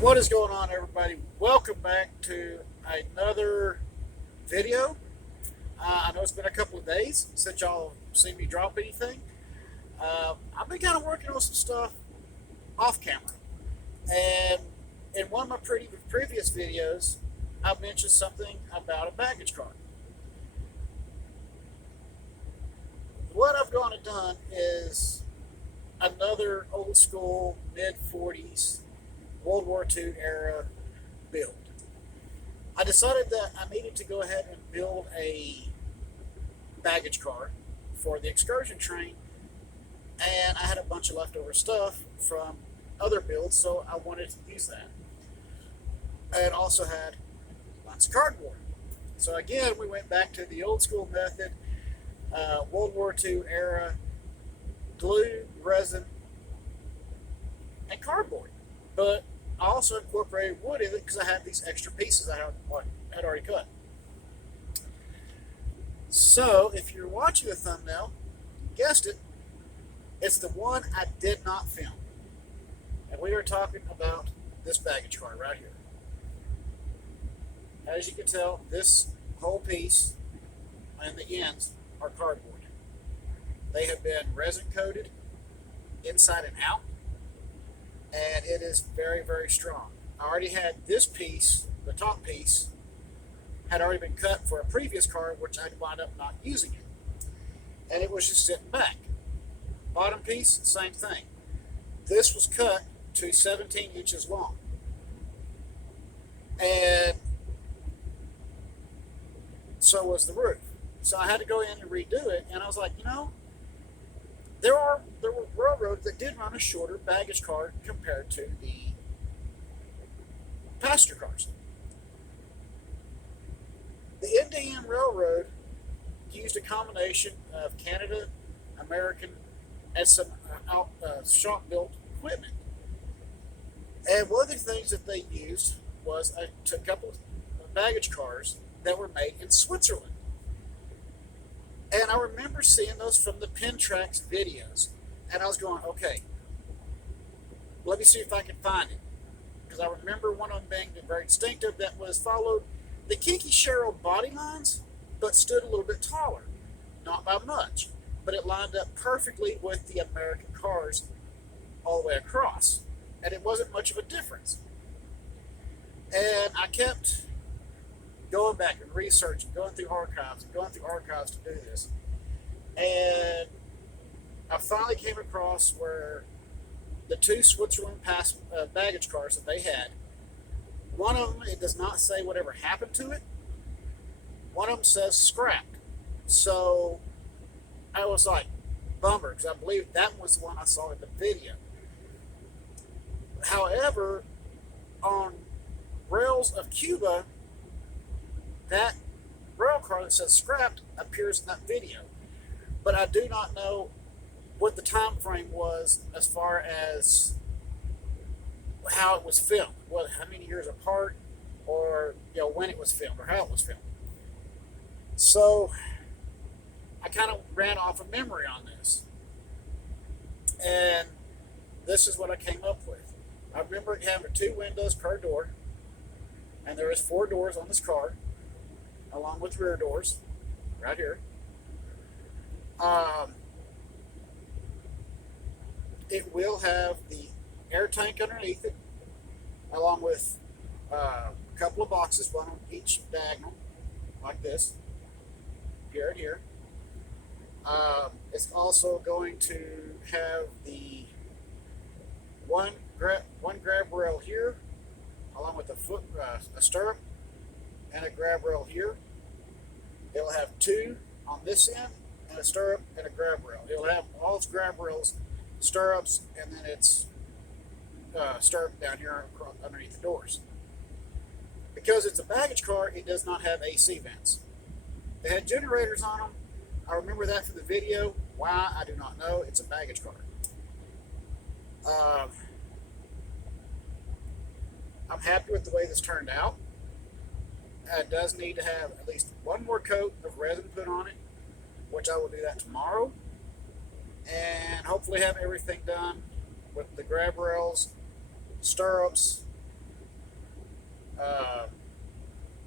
What is going on, everybody? Welcome back to another video. I know it's been a couple of days since y'all seen me drop anything. I've been kind of working on some stuff off camera, and in one of my previous videos, I mentioned something about a baggage car. What I've gone and done is another old school mid 40s World War II era build. I decided that I needed to go ahead and build a baggage car for the excursion train, and I had a bunch of leftover stuff from other builds, so I wanted to use that. I had also had lots of cardboard. So again, we went back to the old school method, World War II era, glue, resin, and cardboard. But I also incorporated wood in it because I had these extra pieces I had already cut. So if you're watching the thumbnail, you guessed it, it's the one I did not film. And we are talking about this baggage car right here. As you can tell, this whole piece and the ends are cardboard. They have been resin coated inside and out, and it is very, very strong. I already had this piece, the top piece, had already been cut for a previous car, which I'd wound up not using it. And it was just sitting back. Bottom piece, same thing. This was cut to 17 inches long. And so was the roof. So I had to go in and redo it, and I was like, there were railroads that did run a shorter baggage car compared to the passenger cars. The NdeM Railroad used a combination of Canada, American, and some shop-built equipment. And one of the things that they used was a couple of baggage cars that were made in Switzerland. And I remember seeing those from the Pentrax videos. And I was going, okay, let me see if I can find it. Because I remember one of them being very distinctive that was followed the Kinky Cheryl body lines, but stood a little bit taller. Not by much, but it lined up perfectly with the American cars all the way across. And it wasn't much of a difference. And I kept going back and researching, going through archives to do this. And I finally came across where the two Switzerland baggage cars that they had, one of them, it does not say whatever happened to it. One of them says scrapped. So I was like, bummer, because I believe that was the one I saw in the video. However, on Rails of Cuba, that rail car that says scrapped appears in that video. But I do not know what the time frame was as far as how it was filmed, how many years apart, or when it was filmed or how it was filmed. So I kind of ran off of memory on this, and this is what I came up with. I remember it having 2 windows per door, and there is 4 doors on this car, along with rear doors, right here. It will have the air tank underneath it, along with a couple of boxes, one on each diagonal, like this, here and here. It's also going to have the one grab rail here, along with a stirrup and a grab rail here. It'll have 2 on this end, and a stirrup and a grab rail. It'll have all its grab rails, stirrups, and then its stirrup down here underneath the doors. Because it's a baggage car, it does not have AC vents. They had generators on them. I remember that from the video. Why, I do not know. It's a baggage car. I'm happy with the way this turned out. It does need to have at least one more coat of resin put on it, which I will do that tomorrow. hopefully have everything done with the grab rails, stirrups, Uh,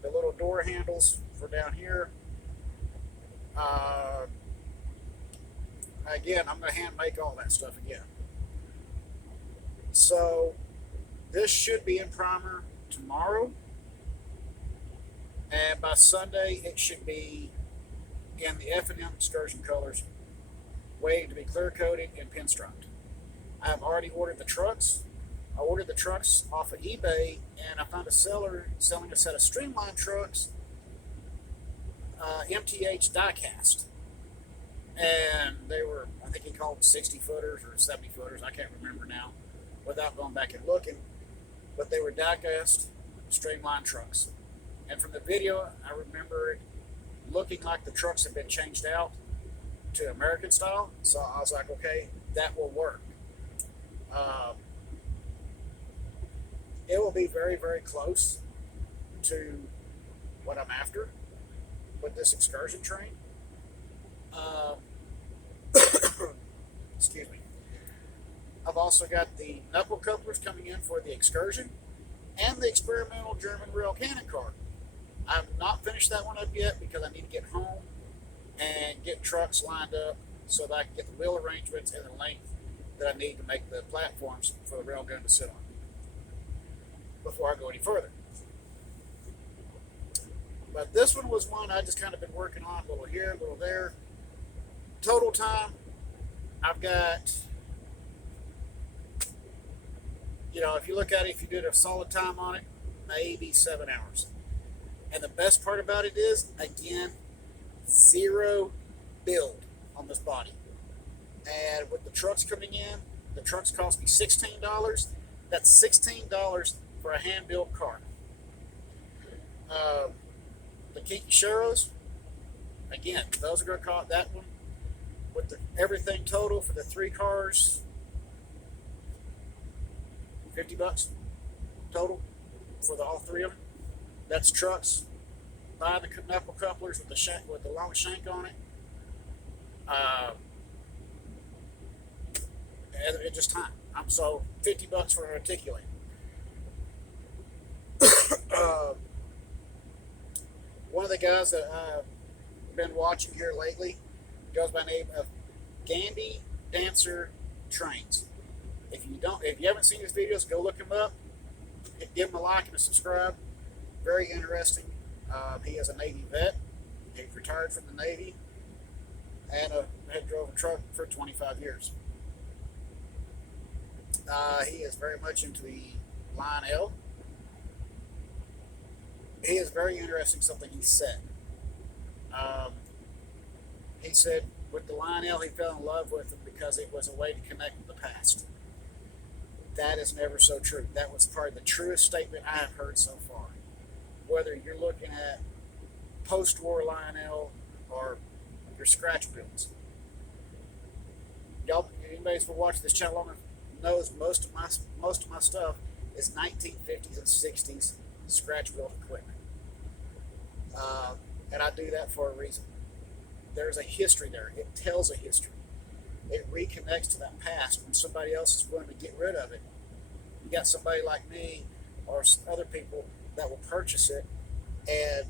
the little door handles for down here. Uh, Again, I'm going to hand make all that stuff again. So this should be in primer tomorrow, and by Sunday it should be in the F&M excursion colors, waiting to be clear coated and pinstriped. I have already ordered the trucks. I ordered the trucks off of eBay, and I found a seller selling a set of streamlined trucks, MTH diecast. And they were, I think he called them 60 footers or 70 footers, I can't remember now, without going back and looking. But they were diecast, streamlined trucks. And from the video, I remember it looking like the trucks had been changed out to American style. So I was like, okay, that will work. It will be very, very close to what I'm after with this excursion train. Excuse me. I've also got the knuckle couplers coming in for the excursion and the experimental German rail cannon car. I've not finished that one up yet because I need to get home and get trucks lined up so that I can get the wheel arrangements and the length that I need to make the platforms for the railgun to sit on before I go any further. But this one was one I just kind of been working on, a little here, a little there. Total time, I've got, if you look at it, if you did a solid time on it, maybe 7 hours. And the best part about it is, again, zero build on this body. And with the trucks coming in, the trucks cost me $16. That's $16 for a hand-built car. The Kinky Sharrows, again, those are going to cost that one with everything total for the 3 cars, $50 total for all 3 of them. That's trucks. Buy the knuckle couplers with the long shank on it. And it's just time. So $50 for an articulator. One of the guys that I've been watching here lately goes by the name of Gandy Dancer Trains. If you haven't seen his videos, go look him up. Give him a like and a subscribe. Very interesting. He is a Navy vet. He retired from the Navy and had drove a truck for 25 years. He is very much into the Line L. He is very interesting, something he said. He said with the Line L, he fell in love with it because it was a way to connect with the past. That is never so true. That was probably the truest statement I have heard so far. Whether you're looking at post-war Line L or your scratch builds. Anybody who's been watching this channel long enough knows most of my stuff is 1950s and 60s scratch built equipment. And I do that for a reason. There's a history there. It tells a history. It reconnects to that past when somebody else is willing to get rid of it. You got somebody like me or other people that will purchase it and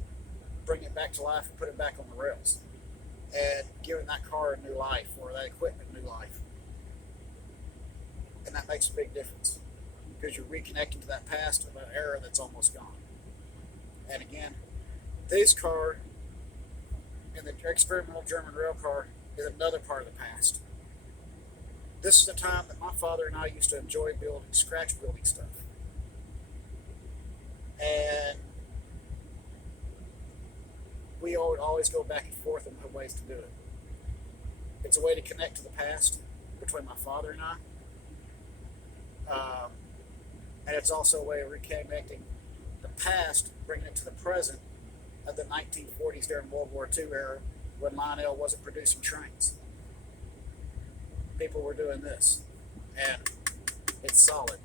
bring it back to life and put it back on the rails and giving that car a new life or that equipment a new life. And that makes a big difference because you're reconnecting to that past of an era that's almost gone. And again, this car and the experimental German rail car is another part of the past. This is the time that my father and I used to enjoy scratch building stuff. And we would always go back and forth on the ways to do it. It's a way to connect to the past between my father and I. And it's also a way of reconnecting the past, bringing it to the present of the 1940s during World War II era when Line L wasn't producing trains. People were doing this, and it's solid.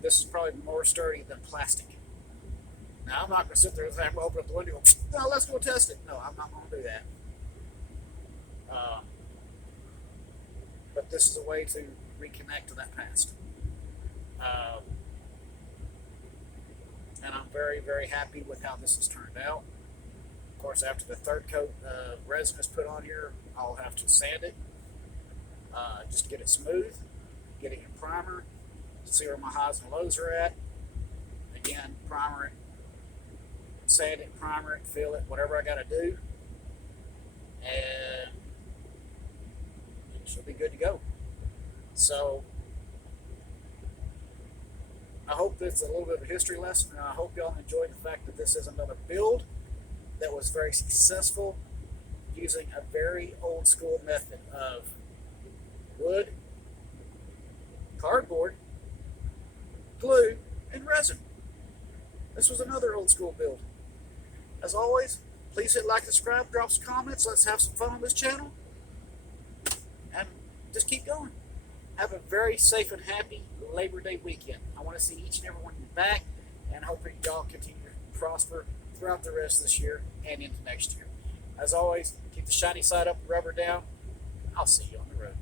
This is probably more sturdy than plastic. Now, I'm not going to sit there and say, I'm going to open up the window and go, no, let's go test it. No, I'm not going to do that. But this is a way to reconnect to that past. very, very happy with how this has turned out. Of course, after the third coat of resin is put on here, I'll have to sand it just to get it smooth, get it in primer, see where my highs and lows are at. Again, primer it, sand it, primer it, fill it, whatever I got to do, and it should be good to go. So I hope it's a little bit of a history lesson, and I hope y'all enjoyed the fact that this is another build that was very successful using a very old school method of wood, cardboard, glue, and resin. This was another old school build. As always, please hit like, subscribe, drop some comments. Let's have some fun on this channel. And just keep going. Have a very safe and happy Labor Day weekend. I want to see each and every one of you back, and I hope y'all continue to prosper throughout the rest of this year and into next year. As always, keep the shiny side up, rubber down. I'll see you on the road.